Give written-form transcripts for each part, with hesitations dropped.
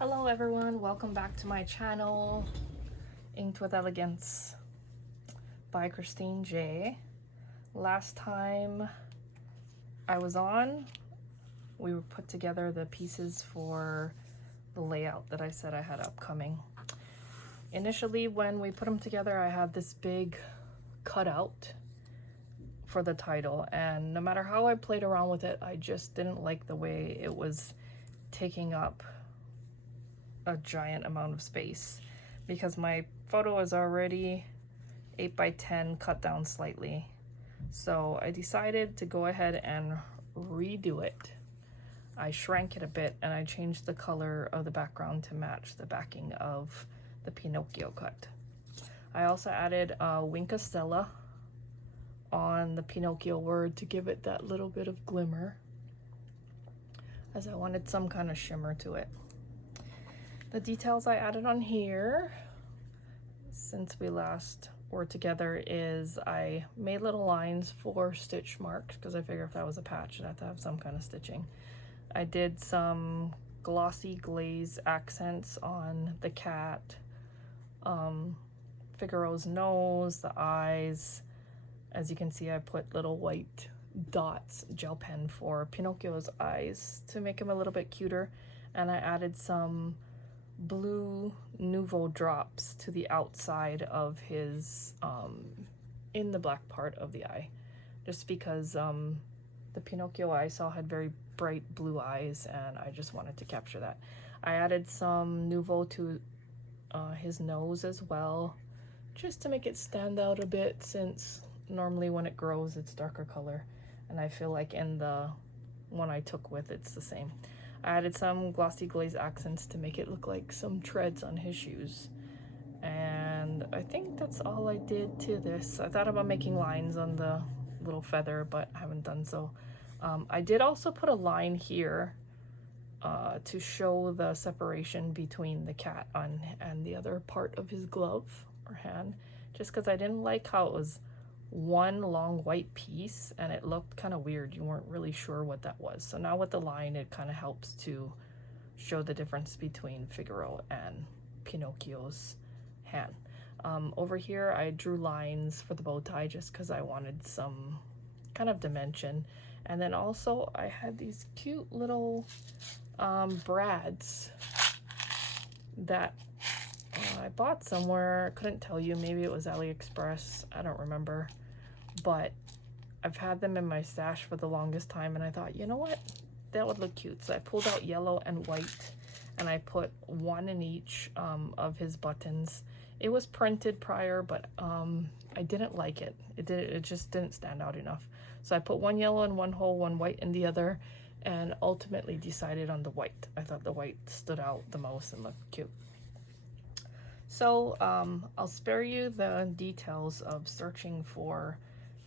Hello everyone, welcome back to my channel, Inked with Elegance by Christine J. Last time I was on, we put together the pieces for the layout that I said I had upcoming. Initially, when we put them together, I had this big cutout for the title, and no matter how I played around with it, I just didn't like the way it was taking up a giant amount of space, because my photo is already 8 by 10 cut down slightly. So I decided to go ahead and redo it. I shrank it a bit and I changed the color of the background to match the backing of the Pinocchio cut. I also added a Wink of Stella on the Pinocchio word to give it that little bit of glimmer, as I wanted some kind of shimmer to it. The details I added on here since we last were together is I made little lines for stitch marks, because I figured if that was a patch it had to have some kind of stitching. I did some glossy glaze accents on the cat, Figaro's nose, the eyes. As you can see, I put little white dots, gel pen, for Pinocchio's eyes to make him a little bit cuter, and I added some blue Nouveau drops to the outside of his in the black part of the eye, just because the Pinocchio I saw had very bright blue eyes and I just wanted to capture that. I added some Nouveau to his nose as well, just to make it stand out a bit, since normally when it grows it's darker color, and I feel like in the one I took with it's the same. I added some glossy glaze accents to make it look like some treads on his shoes. And I think that's all I did to this. I thought about making lines on the little feather, but I haven't done so. I did also put a line here to show the separation between the cat and the other part of his glove or hand, just because I didn't like how it was one long white piece and it looked kind of weird. You weren't really sure what that was. So now with the line, it kind of helps to show the difference between Figaro and Pinocchio's hand. Over here I drew lines for the bow tie just because I wanted some kind of dimension. And then also I had these cute little brads that I bought somewhere. Couldn't tell you, maybe it was AliExpress, I don't remember, but I've had them in my stash for the longest time, and I thought, you know what, that would look cute. So I pulled out yellow and white and I put one in each of his buttons. It was printed prior, but I didn't like it. It just didn't stand out enough. So I put one yellow in one hole, one white in the other, and ultimately decided on the white. I thought the white stood out the most and looked cute. So I'll spare you the details of searching for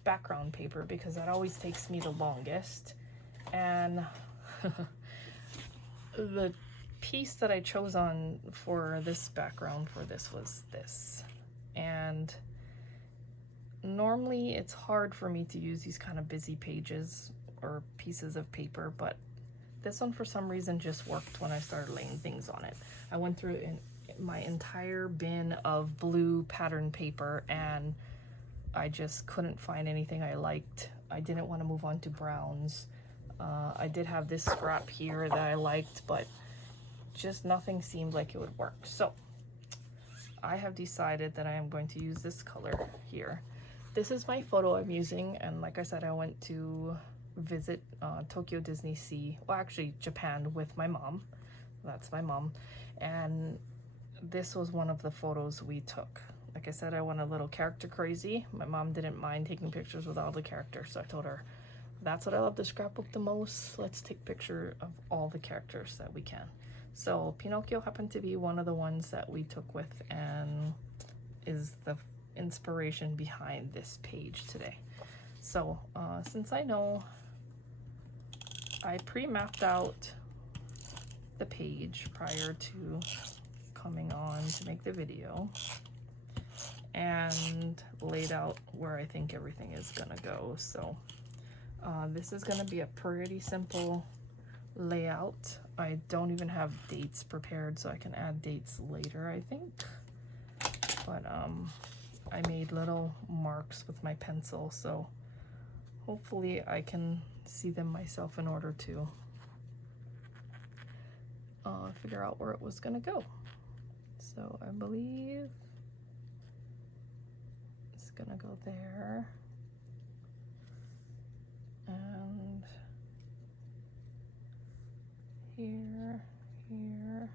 background paper, because that always takes me the longest. And the piece that I chose on for this background for this was this. And normally it's hard for me to use these kind of busy pages or pieces of paper, but this one for some reason just worked when I started laying things on it. I went through my entire bin of blue pattern paper and I just couldn't find anything I liked. I didn't want to move on to browns. I did have this scrap here that I liked, but just nothing seemed like it would work. So I have decided that I am going to use this color here. This is my photo I'm using, and like I said, I went to visit Tokyo Disney Sea, well actually Japan, with my mom. That's my mom. And this was one of the photos we took. Like I said, I went a little character crazy. My mom didn't mind taking pictures with all the characters, so I told her, that's what I love the scrapbook the most. Let's take picture of all the characters that we can. So Pinocchio happened to be one of the ones that we took with, and is the inspiration behind this page today. So since I know I pre-mapped out the page prior to coming on to make the video, and laid out where I think everything is gonna go. So this is gonna be a pretty simple layout. I don't even have dates prepared, so I can add dates later, I think. But I made little marks with my pencil, so hopefully I can see them myself in order to figure out where it was gonna go. So I believe it's gonna go there, and here, here.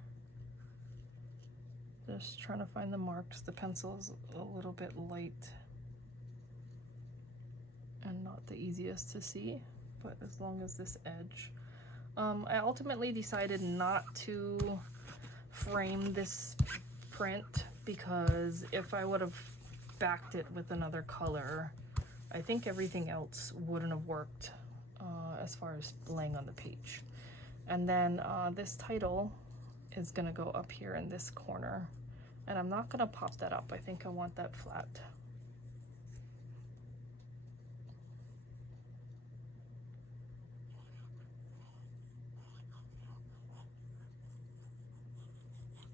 Just trying to find the marks. The pencil is a little bit light and not the easiest to see, but as long as this edge. I ultimately decided not to frame this print because if I would have backed it with another color, I think everything else wouldn't have worked as far as laying on the page. And then this title is gonna go up here in this corner, and I'm not gonna pop that up. I think I want that flat.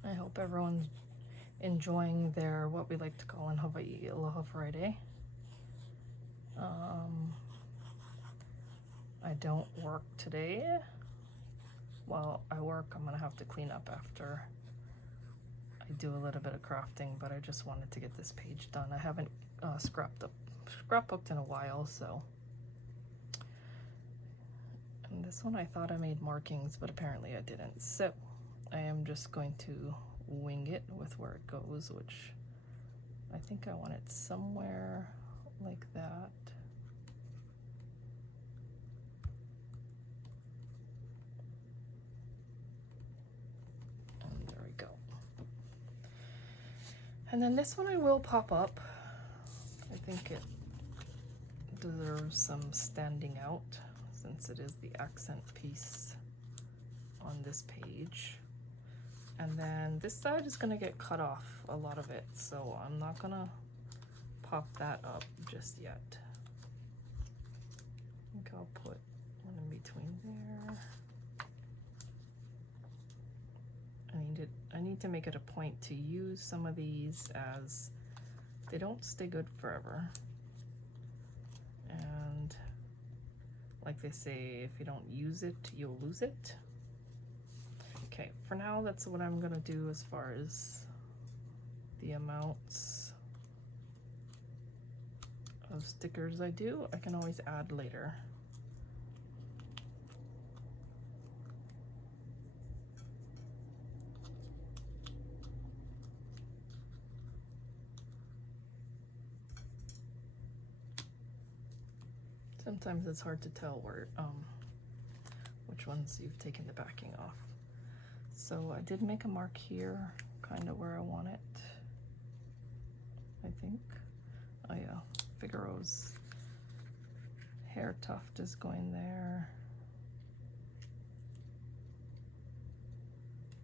I hope everyone's enjoying their, what we like to call in Hawaii, Aloha Friday. I don't work today. Well, I work, I'm gonna have to clean up after I do a little bit of crafting, but I just wanted to get this page done. I haven't scrapbooked in a while, so. And this one I thought I made markings, but apparently I didn't. So I am just going to wing it with where it goes, which I think I want it somewhere like that. And there we go. And then this one I will pop up. I think it deserves some standing out since it is the accent piece on this page. And then this side is gonna get cut off, a lot of it, so I'm not gonna pop that up just yet. I think I'll put one in between there. I need to make it a point to use some of these, as they don't stay good forever. And like they say, if you don't use it, you'll lose it. Okay, for now, that's what I'm gonna do as far as the amounts of stickers I do. I can always add later. Sometimes it's hard to tell where, which ones you've taken the backing off. So I did make a mark here, kind of where I want it, I think. Oh yeah, Figaro's hair tuft is going there.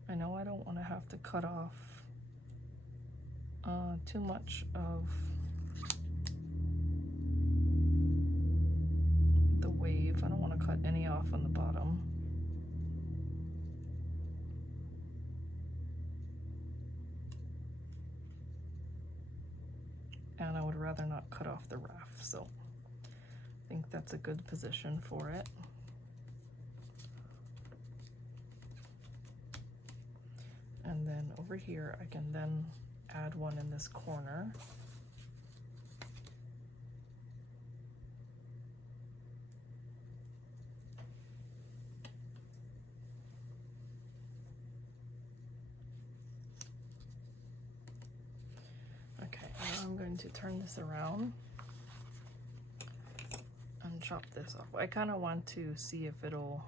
I know I don't want to have to cut off too much of the wave. I don't want to cut any off on the bottom. And I would rather not cut off the raft, so I think that's a good position for it. And then over here, I can then add one in this corner. Okay, now I'm going to turn this around and chop this off. I kind of want to see if it'll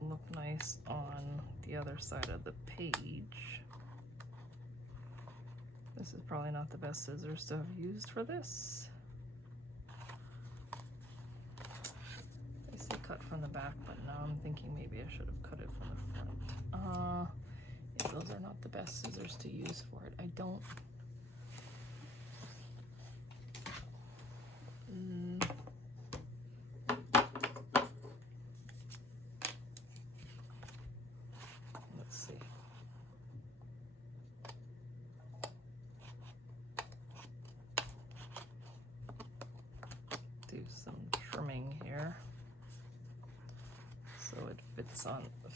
look nice on the other side of the page. This is probably not the best scissors to have used for this. They say cut from the back, but now I'm thinking maybe I should have cut it from the front. Yeah, those are not the best scissors to use for it. I don't.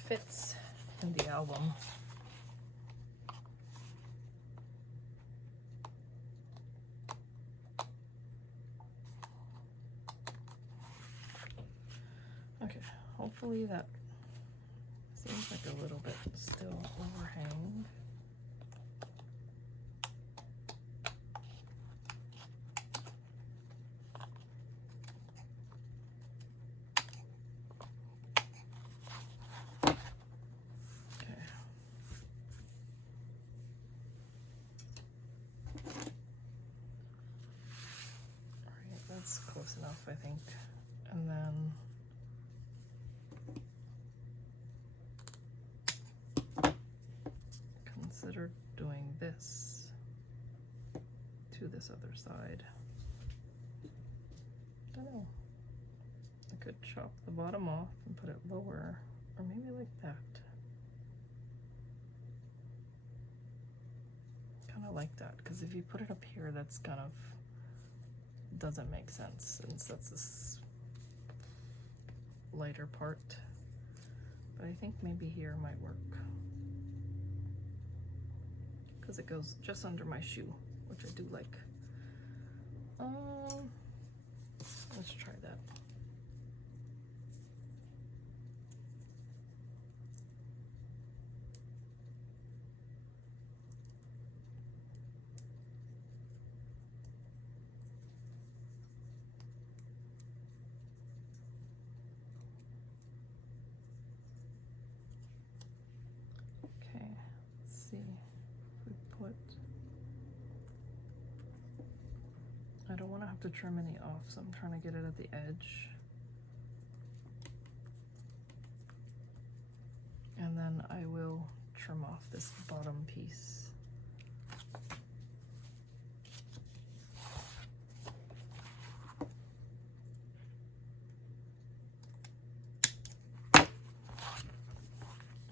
fits in the album. Okay, hopefully that seems like a little bit still overhang. That's close enough, I think. And then consider doing this to this other side. I don't know. I could chop the bottom off and put it lower, or maybe like that. Kind of like that, because if you put it up here, that's kind of doesn't make sense since that's this lighter part. But I think maybe here might work because it goes just under my shoe, which I do like. Let's try that. I don't want to have to trim any off, so I'm trying to get it at the edge. And then I will trim off this bottom piece.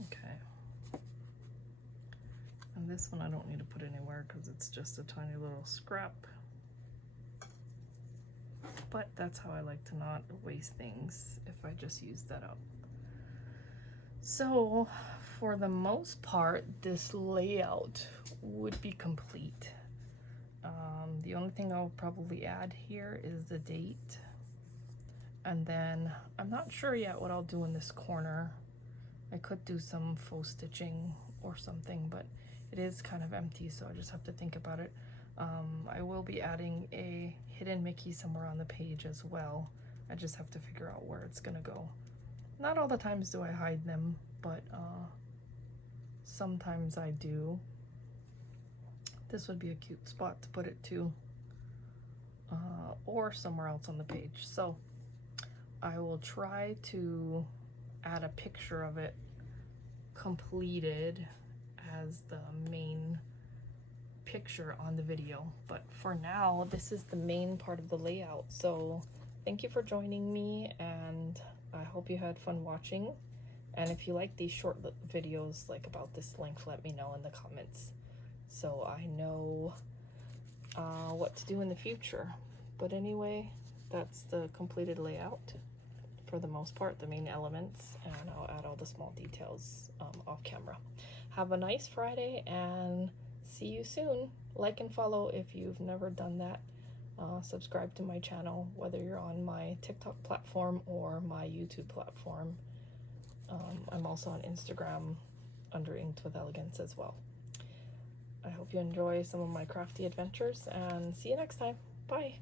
Okay. And this one I don't need to put anywhere because it's just a tiny little scrap. But that's how I like to not waste things if I just use that up. So for the most part, this layout would be complete. The only thing I'll probably add here is the date. And then I'm not sure yet what I'll do in this corner. I could do some faux stitching or something, but it is kind of empty, so I just have to think about it. I will be adding a hidden Mickey somewhere on the page as well. I just have to figure out where it's gonna go. Not all the times do I hide them, but sometimes I do. This would be a cute spot to put it to, or somewhere else on the page. So I will try to add a picture of it completed as the main picture on the video, but for now this is the main part of the layout. So thank you for joining me, and I hope you had fun watching. And if you like these short videos like about this length, let me know in the comments so I know what to do in the future. But anyway, that's the completed layout for the most part, the main elements, and I'll add all the small details off camera. Have a nice Friday and see you soon. Like and follow if you've never done that. Subscribe to my channel, whether you're on my TikTok platform or my YouTube platform. I'm also on Instagram under Inked with Elegance as well. I hope you enjoy some of my crafty adventures, and see you next time. Bye.